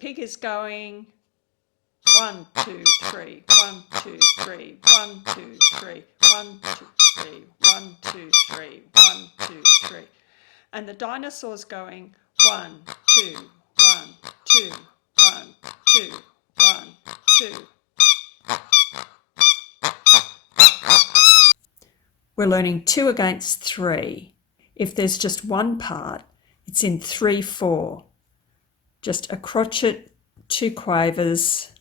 pick is going 1, 2, 3, 1, 2, 3, 1, 2, 3, 1, 2, 3, 1, 2, 3, 1, 2, 3. And the dinosaur's going 1, 2, 1, 2, 1, 2, 1, 2. We're learning 2 against 3. If there's just one part, it's in 3/4. Just a crotchet, 2 quavers,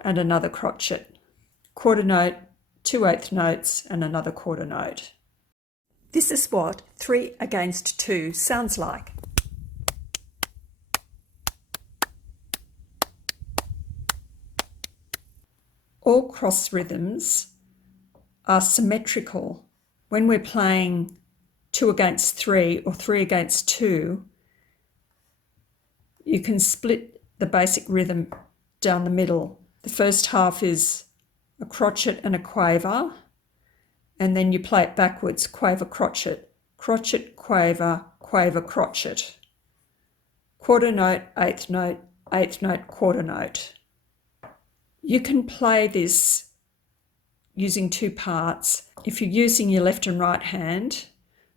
and another crotchet. Quarter note, 2 eighth notes, and another quarter note. This is what 3 against 2 sounds like. All cross rhythms are symmetrical. When we're playing 2 against 3 or 3 against 2, you can split the basic rhythm down the middle. The first half is a crotchet and a quaver, and then you play it backwards, quaver, crotchet, crotchet, quaver, quaver, crotchet. Quarter note, eighth note, quarter note. You can play this using 2 parts. If you're using your left and right hand,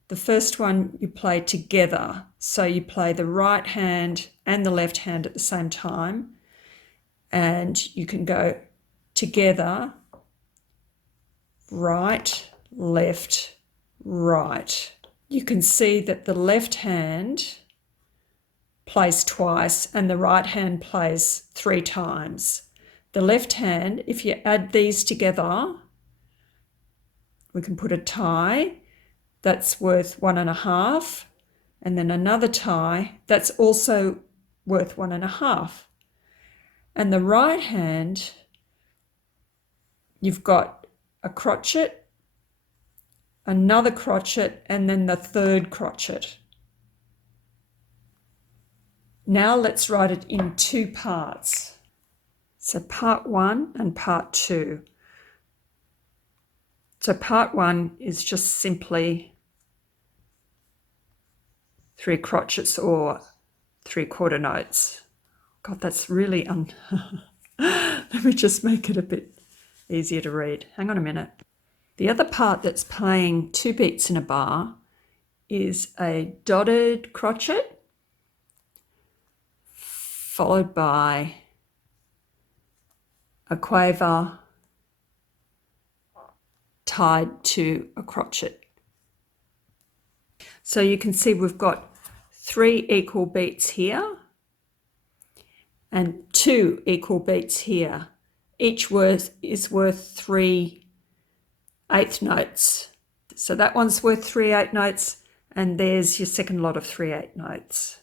the first one you play together. So you play the right hand and the left hand at the same time, and you can go together, right, left, right. You can see that the left hand plays twice and the right hand plays 3 times. The left hand, if you add these together, we can put a tie, that's worth 1.5, and then another tie, that's also worth 1.5. And the right hand, you've got a crotchet, another crotchet, and then the third crotchet. Now let's write it in 2 parts. So part 1 and part 2. So part 1 is just simply 3 crotchets or 3 quarter notes. God, that's really let me just make it a bit easier to read. Hang on a minute. The other part that's playing 2 beats in a bar is a dotted crotchet followed by a quaver tied to a crotchet. So you can see we've got 3 equal beats here and 2 equal beats here. Each is worth 3 eighth notes. So that one's worth 3 eighth notes, and there's your second lot of 3 eighth notes.